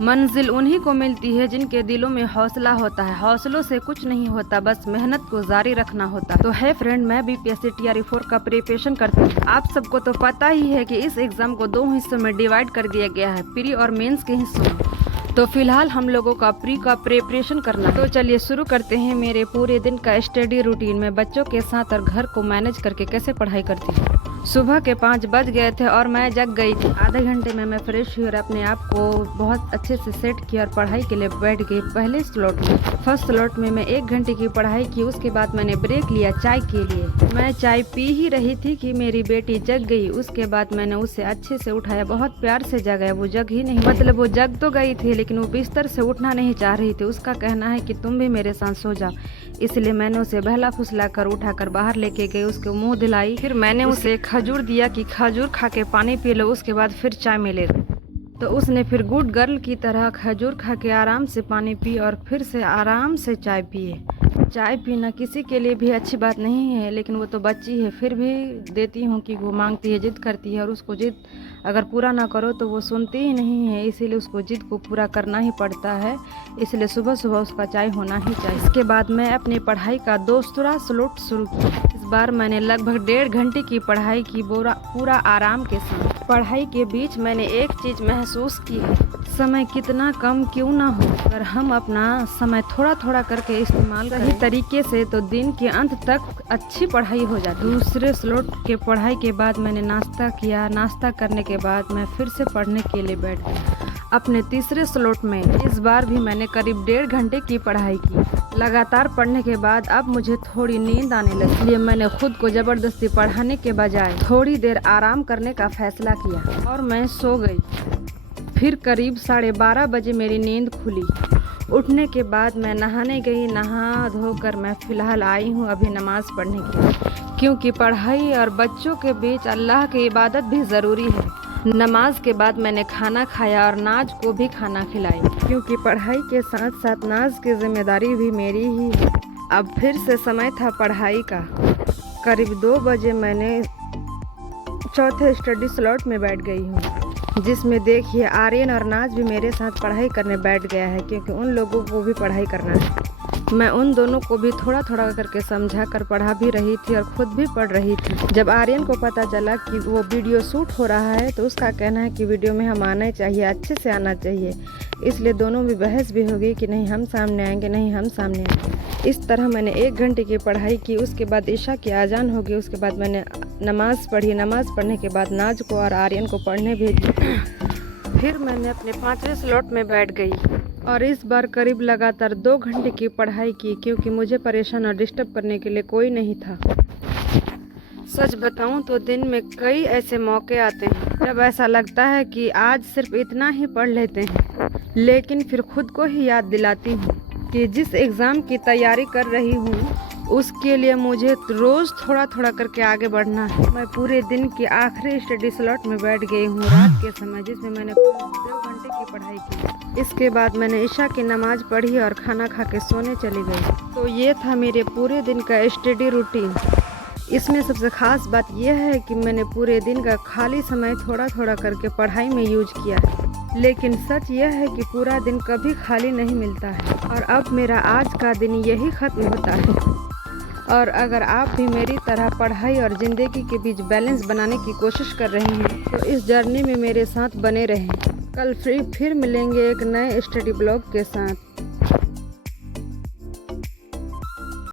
मंजिल उन्हीं को मिलती है जिनके दिलों में हौसला होता है। हौसलों से कुछ नहीं होता, बस मेहनत को जारी रखना होता। तो है फ्रेंड, मैं भी पीएससी टीआरई 4 का प्रिपरेशन करती हूँ। आप सबको तो पता ही है कि इस एग्जाम को 2 हिस्सों में डिवाइड कर दिया गया है, प्री और मेंस के हिस्सों में। तो फिलहाल हम लोगों का प्री का प्रिपरेशन करना। तो चलिए शुरू करते हैं मेरे पूरे दिन का स्टडी रूटीन में बच्चों के साथ और घर को मैनेज करके कैसे पढ़ाई करती हूँ। सुबह के 5 बज गए थे और मैं जग गई थी। आधे घंटे में मैं फ्रेश हुई और अपने आप को बहुत अच्छे से सेट किया और पढ़ाई के लिए बैठ गई। पहले स्लॉट में, फर्स्ट स्लॉट में मैं 1 घंटे की पढ़ाई की। उसके बाद मैंने ब्रेक लिया चाय के लिए। मैं चाय पी ही रही थी कि मेरी बेटी जग गई। उसके बाद मैंने उसे अच्छे से उठाया, बहुत प्यार से जगाया। वो जग ही नहीं, मतलब वो जग तो गई थी लेकिन वो बिस्तर से उठना नहीं चाह रही थी। उसका कहना है कि तुम भी मेरे साथ सो जाओ, इसलिए मैंने उसे बहला फुसला कर उठाकर बाहर लेके गई। उसके मुंह दिलाई, फिर मैंने उसे खजूर दिया कि खजूर खा के पानी पी लो, उसके बाद फिर चाय मिलेगा। तो उसने फिर गुड गर्ल की तरह खजूर खा के आराम से पानी पी और फिर से आराम से चाय पिए। चाय पीना किसी के लिए भी अच्छी बात नहीं है, लेकिन वो तो बच्ची है, फिर भी देती हूँ कि वो मांगती है, जिद करती है और उसको जिद अगर पूरा ना करो तो वो सुनती ही नहीं है, इसीलिए उसको जिद को पूरा करना ही पड़ता है। इसलिए सुबह सुबह उसका चाय होना ही चाहिए। इसके बाद मैं अपनी पढ़ाई का दूसरा स्लॉट शुरू किया। इस बार मैंने लगभग 1.5 घंटे की पढ़ाई की, पूरा आराम के साथ। पढ़ाई के बीच मैंने एक चीज महसूस की है, समय कितना कम क्यों ना हो, अगर हम अपना समय थोड़ा थोड़ा करके इस्तेमाल सही तरीके से तो दिन के अंत तक अच्छी पढ़ाई हो जाती। दूसरे स्लॉट के पढ़ाई के बाद मैंने नाश्ता किया। नाश्ता करने के बाद मैं फिर से पढ़ने के लिए बैठ गई। अपने तीसरे स्लॉट में इस बार भी मैंने करीब 1.5 घंटे की पढ़ाई की। लगातार पढ़ने के बाद अब मुझे थोड़ी नींद आने लगी, इसलिए मैंने खुद को जबरदस्ती पढ़ाने के बजाय थोड़ी देर आराम करने का फैसला किया और मैं सो गई। फिर करीब 12:30 बजे मेरी नींद खुली। उठने के बाद मैं नहाने गई। नहा धोकर मैं फ़िलहाल आई हूँ अभी नमाज़ पढ़ने के लिए, क्योंकि पढ़ाई और बच्चों के बीच अल्लाह की इबादत भी ज़रूरी है। नमाज के बाद मैंने खाना खाया और नाज को भी खाना खिलाई, क्योंकि पढ़ाई के साथ साथ नाज की जिम्मेदारी भी मेरी ही है। अब फिर से समय था पढ़ाई का। करीब 2 बजे मैंने चौथे स्टडी स्लॉट में बैठ गई हूँ, जिसमें देखिए आर्यन और नाज भी मेरे साथ पढ़ाई करने बैठ गया है, क्योंकि उन लोगों को भी पढ़ाई करना है। मैं उन दोनों को भी थोड़ा थोड़ा करके समझा कर पढ़ा भी रही थी और खुद भी पढ़ रही थी। जब आर्यन को पता चला कि वो वीडियो शूट हो रहा है तो उसका कहना है कि वीडियो में हम आना चाहिए, अच्छे से आना चाहिए। इसलिए दोनों में बहस भी हो गई कि नहीं हम सामने आएंगे, नहीं हम सामने आएंगे। इस तरह मैंने 1 घंटे की पढ़ाई की। उसके बाद ईशा की आजान हो गई। उसके बाद मैंने नमाज़ पढ़ी। नमाज़ पढ़ने के बाद नाज को और आर्यन को पढ़ने भेजी। फिर मैंने अपने 5वें स्लॉट में बैठ गई और इस बार करीब लगातार 2 घंटे की पढ़ाई की, क्योंकि मुझे परेशान और डिस्टर्ब करने के लिए कोई नहीं था। सच बताऊं तो दिन में कई ऐसे मौके आते हैं जब ऐसा लगता है कि आज सिर्फ इतना ही पढ़ लेते हैं, लेकिन फिर खुद को ही याद दिलाती हूँ कि जिस एग्ज़ाम की तैयारी कर रही हूँ उसके लिए मुझे रोज़ थोड़ा थोड़ा करके आगे बढ़ना है। मैं पूरे दिन के आखिरी स्टडी स्लॉट में बैठ गई हूँ रात के समय, जिसमें मैंने 2 घंटे की पढ़ाई की। इसके बाद मैंने ईशा की नमाज पढ़ी और खाना खा के सोने चली गई। तो ये था मेरे पूरे दिन का स्टडी रूटीन। इसमें सबसे ख़ास बात यह है कि मैंने पूरे दिन का खाली समय थोड़ा थोड़ा करके पढ़ाई में यूज किया है, लेकिन सच यह है कि पूरा दिन कभी खाली नहीं मिलता है। और अब मेरा आज का दिन यही ख़त्म होता है। और अगर आप भी मेरी तरह पढ़ाई और ज़िंदगी के बीच बैलेंस बनाने की कोशिश कर रहे हैं तो इस जर्नी में मेरे साथ बने रहें। कल फिर मिलेंगे एक नए स्टडी ब्लॉग के साथ।